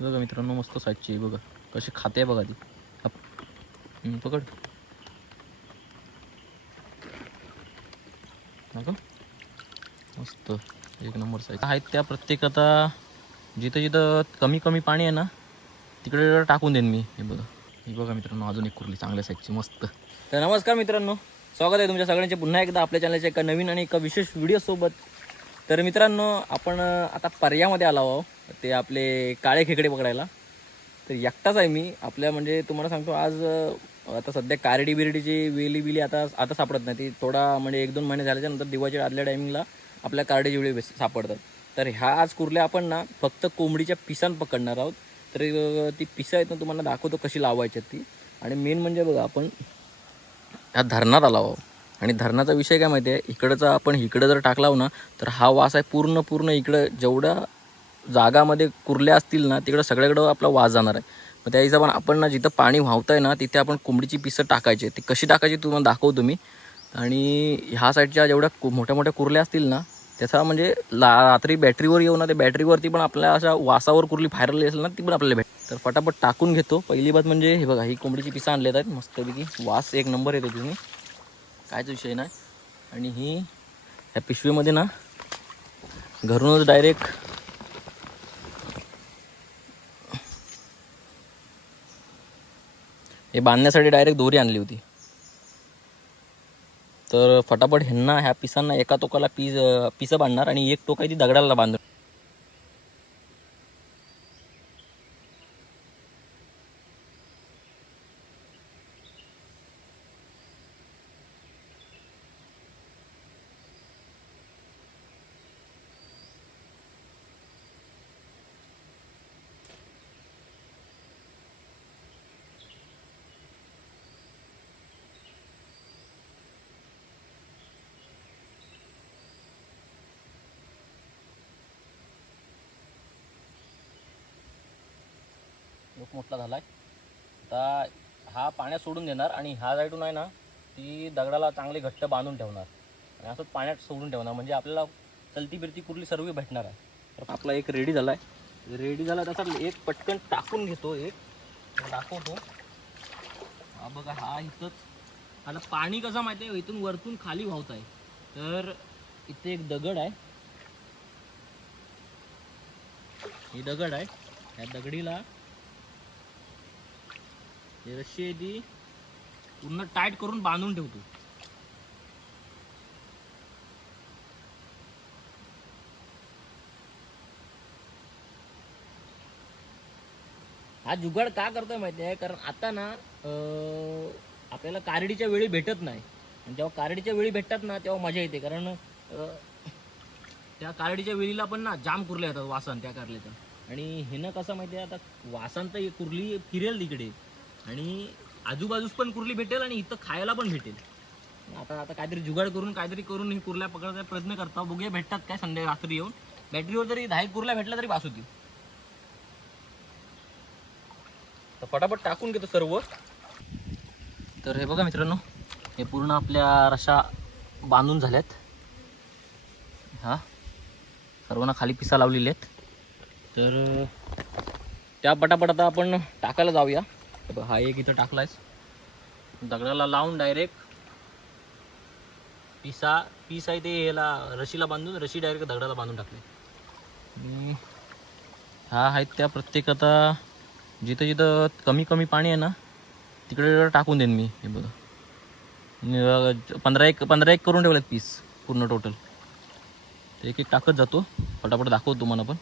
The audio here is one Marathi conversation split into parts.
बघा मित्रांनो मस्त साईजची आहे बघा. कशी खाते बघा ती. पकड. का? मस्त. एक नंबर साईज आहेत त्या प्रत्येक आता जिथं जिथं कमी कमी पाणी आहे ना तिकडे टाकून देईन मी. हे बघा. हे बघा मित्रांनो अजून एक कुर्ली चांगल्या साईजची मस्त. तर नमस्कार मित्रांनो. स्वागत आहे तुमच्या सगळ्यांचे. पुन्हा एकदा आपल्या चॅनलच्या एका नवीन आणि एका विशेष व्हिडिओसोबत तर मित्रांनो आपण आता पर्यामध्ये आलो आहोत. ते आपले काळे खेकडे पकडायला. तर एकटाच आहे मी. आपल्या म्हणजे तुम्हाला सांगतो आज आता सध्या कारडी बिरडीची वेली बिली आता आता सापडत नाही. ती थोडा म्हणजे एक दोन महिने झाल्याच्यानंतर दिवाळीच्या आदल्या टायमिंगला आपल्या कारडीची वेळी बेस- सापडतात. तर ह्या आज कुर्ल्या आपण ना फक्त कोंबडीच्या पिसान पकडणार आहोत. तर ती पिसं आहेत ना तुम्हाला दाखवतो कशी लावायची ती. आणि मेन म्हणजे बघा आपण ह्या धरणात आला आणि धरणाचा विषय काय माहिती आहे? इकडचा आपण इकडं जर टाकला हो ना तर हा वास आहे पूर्ण पूर्ण इकडं. जेवढा जागामध्ये कुर्ल्या असतील ना तिकडं सगळ्याकडं आपला वास जाणार आहे. मग त्या हिशोबाने आपण ना जिथं पाणी वाहतं आहे ना तिथे आपण कोंबडीची पिसं टाकायची ती कशी टाकायची तुम्हाला दाखवतो मी आणि ह्या साईडच्या जेवढ्या कु- मोठ्या मोठ्या कुर्ल्या असतील ना त्याचा म्हणजे ला रात्री बॅटरीवर येऊ ना त्या बॅटरीवरती पण आपल्या अशा वासावर कुर्ली फायरली असेल ना ती पण आपल्याला भेट तर फटाफट टाकून घेतो. पहिली बात म्हणजे हे बघा ही कोंबडीची पिसं आणलेत आहेत. मस्तपैकी वास एक नंबर येतो तुम्ही कायच विषय नाही. आणि ही ह्या पिशवीमध्ये ना घरूनच डायरेक्ट हे बांधण्यासाठी डायरेक्ट दोरी आणली होती. तर फटाफट ह्यांना ह्या पिसांना एका टोकाला पीस पिसं बांधणार आणि एक टोक आहे ती दगडाला बांधणार मोठा झाला आहे आता हा पाण्यात सोडून देणार आणि ह्या साईडून आहे ना ती दगडाला चांगले घट्ट बांधून ठेवणार. आणि असंच पाण्यात सोडून ठेवणार. म्हणजे आपल्याला चलती फिरती कुर्ली सर्व भेटणार आहे. तर आपला एक रेडी झालाय. रेडी झाला तसा एक पटकन टाकून घेतो एक. दाखवतो. हा बघा हा इथंच. आता पाणी कसं माहिती आहे? इथून वरतून खाली वाहत आहे. तर इथे एक दगड आहे. ही दगड आहे. या दगडीला हे रशी आहे ती. पूर्ण टाईट करून बांधून ठेवतो. हा जुगाड का करतोय माहिती आहे? कारण आता ना आपल्याला कारडीच्या वेळी भेटत नाही. आणि जेव्हा कारडीच्या वेळी भेटतात ना तेव्हा मजा येते. कारण त्या कारडीच्या वेळीला पण ना जाम कुरल्या येतात वासन त्या कारल्याचं आणि हिनं कसं माहिती आहे? आता वासन तर कुर्ली फिरेल तिकडे. आणि आजूबाजूस पण कुर्ली भेटेल आणि इथं खायला पण भेटेल. आता आता काहीतरी जुगाड करून काहीतरी करून ही कुर्ल्या पकडायचा प्रयत्न करता. बघूया भेटतात काय संध्या रात्री येऊन. बॅटरीवर जरी दहा एक कुर्ल्या भेटल्या तरी पास होतील. तर फटाफट टाकून घेतो सर्व. तर हे बघा मित्रांनो हे पूर्ण आपल्या रशा बांधून झाल्यात. हा सर्वांना खाली पिसा लावलेले आहेत. तर त्या पटापट आता आपण टाकायला जाऊया. हा एक इथं टाकलायस. दगडाला लावून डायरेक्ट पिसा पीस आहे ते याला रशीला बांधून रशी डायरेक्ट दगडाला बांधून टाकले. हा आहेत त्या प्रत्येक आता जिथं जिथं कमी कमी पाणी आहे ना तिकडे टाकून देईन मी हे बघा. पंधरा एक पंधरा एक करून ठेवलेत पीस पूर्ण टोटल एक एक टाकत जातो. फटाफट दाखवतो तुम्हाला पण.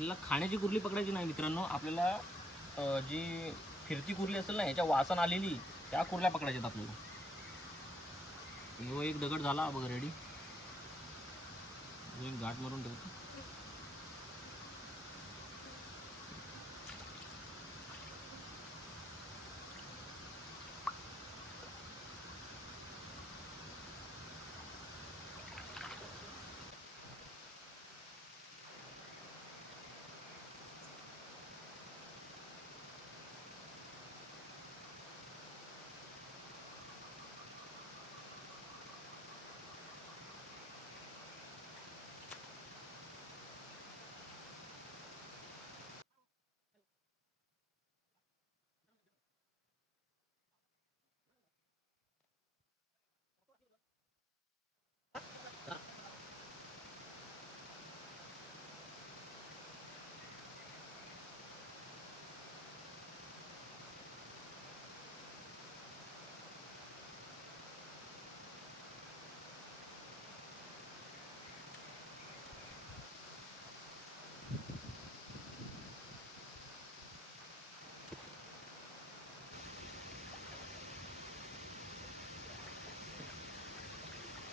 आपल्याला खाण्याची कुर्ली पकडायची नाही मित्रांनो. आपल्याला जी फिरती कुर्ली असेल ना याच्या वासन आलेली त्या कुर्ल्या पकडायच्यात आपल्याला. ह्यो एक दगड झाला बघा रेडी एक गाठ मारून ठेवतो.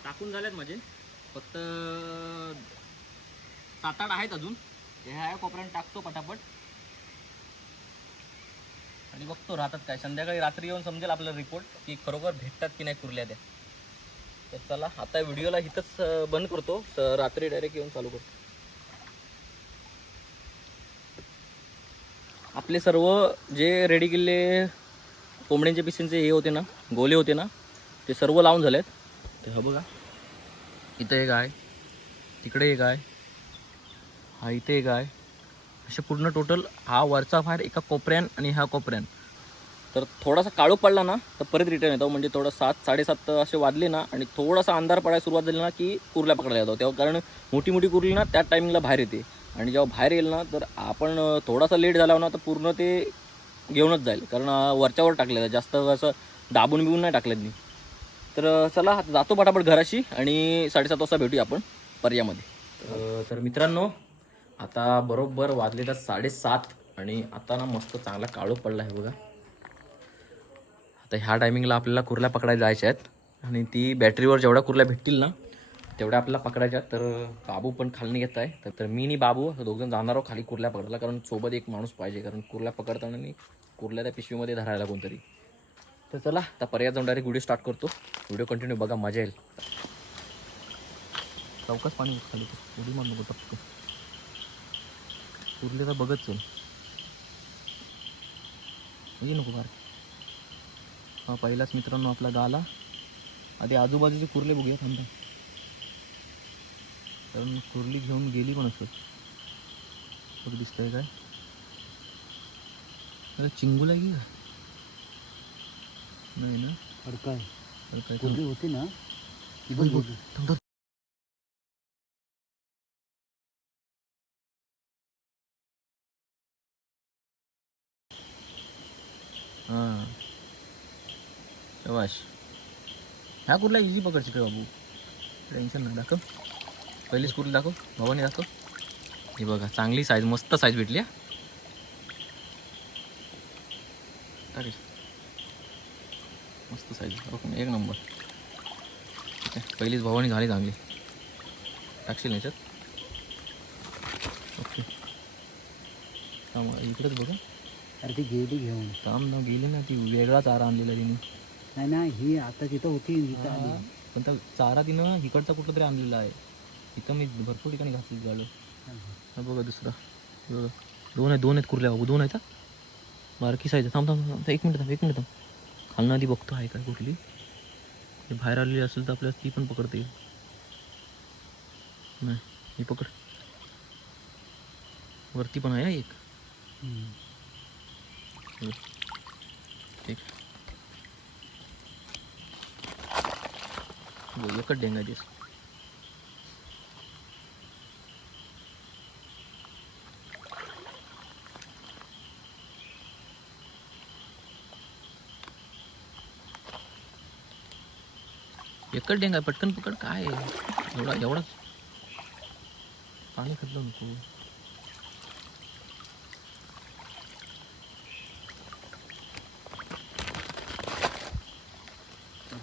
टाकून झाल्यात माझे म्हणजे. फक्त सात आठ आहेत अजून. ते ह्या कोपऱ्यात टाकतो पटापट. आणि बघतो राहतात काय. संध्याकाळी रात्री येऊन समजेल आपला रिपोर्ट की खरोखर भेटतात की नाही कुरल्या त्या. तर चला आता व्हिडिओला इथंच बंद करतो. रात्री डायरेक्ट येऊन चालू करतो. आपले सर्व जे रेडी केलेले कोंबड्यांच्या पिसींचे हे होते ना गोले होते ना ते सर्व लावून झालेत. ते हा बघा. इथं एक आहे. तिकडे एक आहे. हा इथे एक आहे. असे पूर्ण टोटल हा वरचा फायर एका कोपऱ्यान आणि ह्या कोपऱ्यान. तर थोडासा काळो पडला ना तर परत रिटर्न येतो. म्हणजे थोडं सात साडेसात असे वाजले ना आणि थोडासा अंधार पडायला सुरुवात झाली ना की कुर्ल्या पकडला जातो. तेव्हा कारण मोठी मोठी कुर्ली ना त्या टायमिंगला बाहेर येते. आणि जेव्हा बाहेर येईल ना तर आपण थोडासा लेट झाला ना तर पूर्ण ते घेऊनच जाईल. कारण वरच्यावर टाकलेलं जास्त असं दाबून बिबून नाही टाकलेत मी. तर चला जातो पटापट घराशी आणि साडेसात वाजता भेटूया आपण पर्यामध्ये. तर मित्रांनो आता बरोबर वाजले तर साडेसात आणि आता ना मस्त चांगला काळो पडला आहे बघा. आता ह्या टायमिंगला आपल्याला कुर्ल्या पकडायला जायच्या आहेत. आणि ती बॅटरीवर जेवढ्या कुर्ल्या भेटतील ना तेवढ्या आपल्याला पकडायच्या तर बाबू पण खाली घेत आहे. तर- मी आणि बाबू दोघजण जाणार आहोत खाली कुर्ल्या पकडायला कारण सोबत एक माणूस पाहिजे. कारण कुर्ल्या पकडताना आणि कुर्ल्या त्या पिशवीमध्ये धरायला कोणतरी. तर चला आता पर्याय जाऊन डायरेक्ट व्हिडिओ स्टार्ट करतो. व्हिडिओ कंटिन्यू बघा मजा येईल. चौकाच पाणी खाली. उडी मार नको टपकं. कुर्ले तर बघत चल ये नको बार हा पहिलाच मित्रांनो आपला गाला. आधी आजूबाजूचे कुर्ले बघूया थांबा. कारण कुर्ली घेऊन गेली पण असत बघ दिसतंय काय? चिंगूला की का? नाही ना? और काय अरे काय कुर्ली होती ना ती बघ. थांब. हां. शबाश. ह्या कुठला इझी पकडची काय बाबू? टेन्शन नाही दाखव. पहिलीच कुठली दाखव. भावाने दाखव. हे बघा चांगली साईज मस्त साईज भेटली हा. मस्त साईज ओके एक नंबर ठीक आहे. पहिलीच भावानी झाली चांगली. टाकशील ना याच्यात? ओके. इकडेच बघा. अरे ती गेली घेऊन. थांब ना गेली ना ती. वेगळा चारा आणलेला तिने. नाही ना ही आता तिथं होती इथं आली. पण त्या चारा तिनं इकडचा कुठला तरी आणलेला आहे. इथं मी भरपूर ठिकाणी घातली गाडं हा बघा दुसरा. बघा. दोन आहेत दोन आहेत कुर्ल्या बाबू. दोन आहेत हा. बारकी साईज थांब थांब थांब. एक मिनिट थांब एक मिनिट थांब. खालनं आधी बघतो आहे काय कुठली? ते बाहेर आलेली असेल तर आपल्याला ती पण पकडता. येईल नाही ही पकड. वरती पण आहे हा एक. एकच डेंगा दिस एकड डेंगा पटकन पकड काय एवढा एवढा. पाणी खतलं नको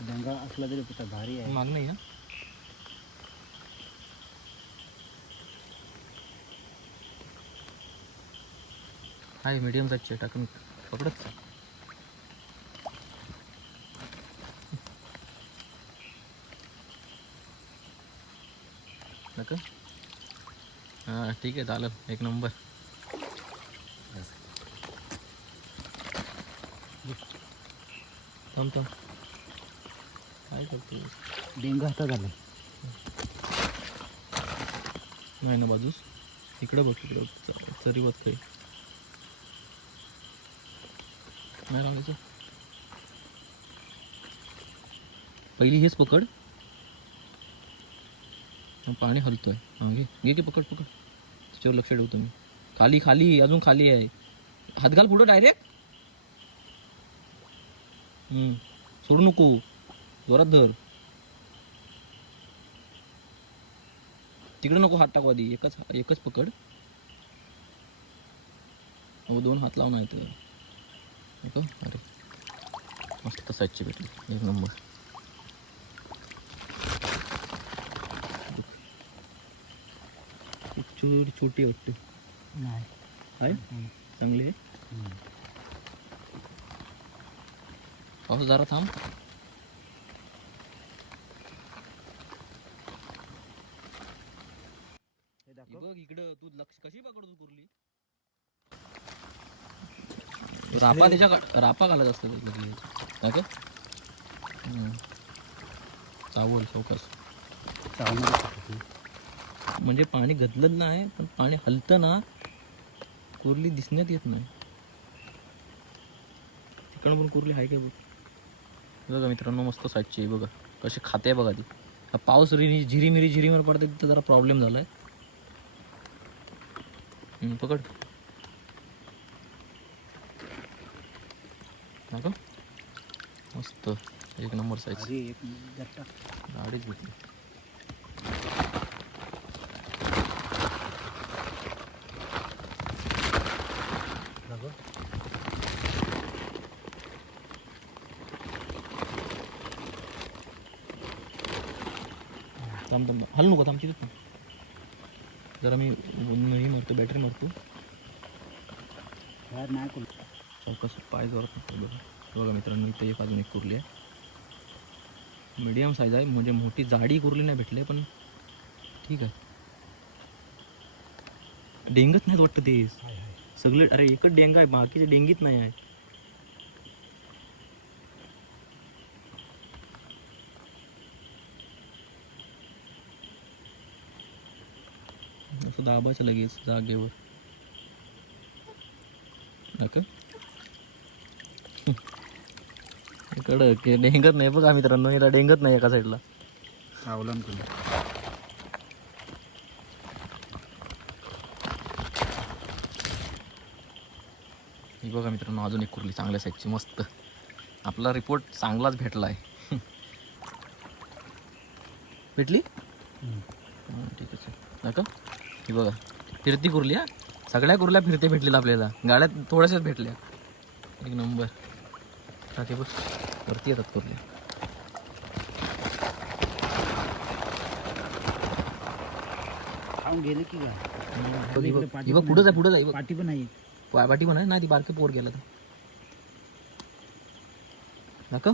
डेंगा असला तरी पुसा भारी आहे. मागणं या आहे हाय मीडियम साईजचे टाकून पकडत नका. हां ठीक आहे चालेल. एक नंबर. थांब थांब. काय करते डेंगा हातात आला नाही ना बाजूस? इकडे बघ इकडे चरी बघ काही. नाही लागायचं पहिली हेच पकड. पाणी हलतोय. हा घे. घे की पकड पकड. त्याच्यावर लक्ष ठेवतो मी खाली खाली. अजून खाली आहे. हात घाल पुढं डायरेक्ट सोडू नको. जोरात धर. तिकडे नको हात टाकू आधी. एकच एकच पकड. अहो दोन हात लावून आहेत. का अरे. मस्त साईजची भेटली. एक नंबर. छोटी छोटी वाटते आहे. चांगली आहे. पाऊस जरा थांब. बघ इकडं तू लक्ष कशी पकडतो कुर्ली रापा त्याच्या का- रापा घालत असतं. चावल चौकस होती. म्हणजे पाणी गदलत नाही पण पाणी हलतं ना कुर्ली दिसण्यात येत नाही. तिकडं पण कुर्ली आहे काय बघ? बघा मित्रांनो मस्त साईजची आहे बघा. कशी खाते बघा ती. हा पाऊस रि झिरी मिरी झिरी मिरी पडते तिथं जरा प्रॉब्लेम झालाय. हम्म, पकड? मस्त. एक नंबर साईज. गाडीच भेटली थांब थांब हल नको थांब तिथं जरा मी ही मारतो बॅटरी मारतो बाहेर नाही कोण चौकस पाय जोरात बघा बघा मित्रांनो इथे एक अजून एक कुर्ली आहे. मीडियम साईज आहे म्हणजे मोठी जाडी कुर्ली नाही भेटली पण ठीक आहे. डेंगत नाहीत वाटतं ते. सगळे अरे एकच डेंगा आहे बाकीचे डेंगीत नाही आहे. असं दाबायचं लगेच जागेवर नका इकडं के डेंगत नाही बघा मित्रांनो इथं डेंगत नाही एका साईडला कोण ही बघा मित्रांनो अजून एक कुर्ली चांगल्या साईजची मस्त. आपला रिपोर्ट चांगलाच भेटला? आहे भेटली ठीक आहे. नका ही बघा. फिरती कुर्ली हा? सगळ्या कुर्ल्या फिरते भेटलेल्या आपल्याला. गाड्यात थोड्याशाच भेटल्या. एक नंबर. बघ. वरती येतात कुर्ल्या. गेले की बघ पुढं. जाय पुढं बघ पाठी पण आहे पाठी पण आहे ना ती बारके पोर गेला तर. नका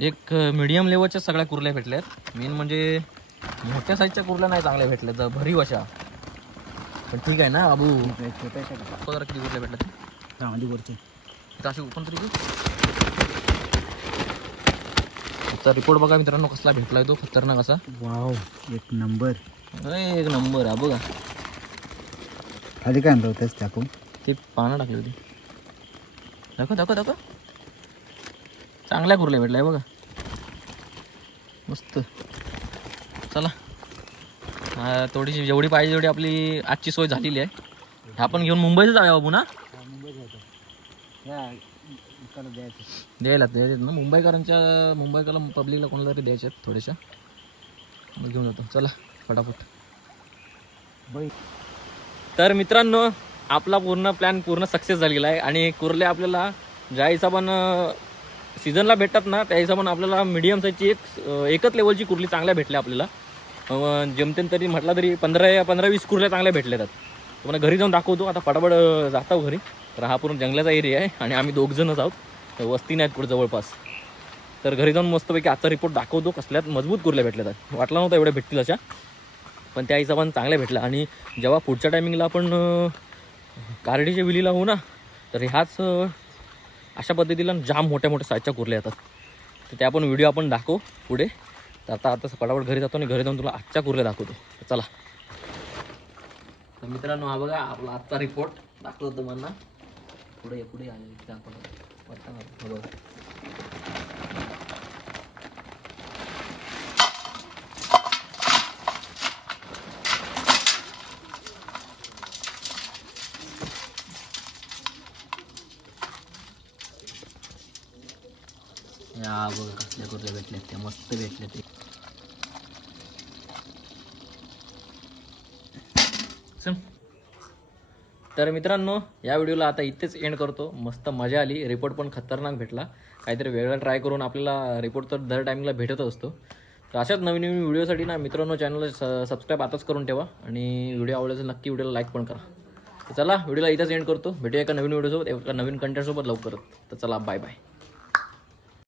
एक मीडियम लेवलच्या सगळ्या कुर्ल्या भेटल्यात. मेन म्हणजे मोठ्या साईजच्या कुर्ल्या नाही चांगल्या भेटल्या जर भरीव अशा. पण ठीक आहे ना बाबू? जरा किती कुर्ल्या भेटल्या? त्यामध्ये वरचे. इथं अशी ओपन तरी चा रिपोर्ट बघा मित्रांनो कसला भेटलाय तो खतरनाक असा. वाव एक नंबर. एक नंबर आहे बघा. खाली काय आणलं होतंस टाकून ते पानं टाकली होती. दाखव दाखव दाखव. चांगल्या कुर्ल्या भेटलाय बघा. मस्त. चला. थोडीशी जेवढी पाहिजे तेवढी आपली आजची सोय झालेली आहे. ह्या आपण घेऊन मुंबईचं जाऊया बाबू ना? या द्यायचं द्यायला द्यायचे ना. मुंबईकरांच्या मुंबईकरला पब्लिकला कोणाला तरी द्यायचे आहेत थोड्याशा मग घेऊन जातो. चला फटाफट. तर मित्रांनो आपला पूर्ण प्लॅन पूर्ण सक्सेस झालेला आहे. आणि कुर्ले आपल्याला ज्या हिशोबानं सीझनला भेटतात ना त्या हिशोबानं आपल्याला मीडियम साईजची एक एकच लेवलची कुर्ली चांगल्या भेटल्या आपल्याला. जमतेन जेमतेम तरी म्हटला तरी पंधरा पंधरा वीस कुर्ल्या चांगल्या भेटल्या जातात तुम्हाला घरी जाऊन दाखवतो. आता पटापट अं, जातो घरी. तर हा पूर्ण जंगलाचा एरिया आहे आणि आम्ही दोघजणच आहोत. तर वस्ती नाहीत कुठं जवळपास. तर घरी जाऊन मस्तपैकी आजचा रिपोर्ट दाखवतो. कसल्यात मजबूत कुर्ल्या भेटल्या आहेत वाटला नव्हता एवढ्या भेटतील अशा. पण त्या हिशोबाने चांगल्या भेटल्या. आणि जेव्हा पुढच्या टायमिंगला आपण कारडीच्या विलीला होऊ ना तर ह्याच अशा पद्धतीला जाम मोठ्या मोठ्या साईजच्या कुर्ल्या येतात. तर त्या पण व्हिडिओ आपण दाखवू पुढे. तर आता आता पटापट घरी जातो आणि घरी जाऊन तुला आजच्या कुर्ल्या दाखवतो. चला. तर मित्रांनो हा बघा आपला आजचा रिपोर्ट दाखवतो तुम्हाला पुढे पुढे आले दाखवतो बघा. या बघा कसल्या कुर्ल्या भेटल्या त्या मस्त भेटल्या ते चल. तर मित्रांनो या व्हिडिओला आता इथेच एंड करतो. मस्त मजा आली. रिपोर्ट पण खतरनाक भेटला. काहीतरी वेगळा ट्राय करून आपल्याला रिपोर्ट तर दर टायमिंगला भेटत असतो. तर अशाच नवीन नवीन व्हिडिओसाठी ना मित्रांनो चॅनलला स सबस्क्राईब आताच करून ठेवा. आणि व्हिडिओ आवडला तर नक्की व्हिडिओला लाईक पण करा. चला व्हिडिओला इथंच एंड करतो. भेटूया एका नवीन व्हिडिओसोबत एका नवीन कंटेंटसोबत लवकरच. तर चला बाय बाय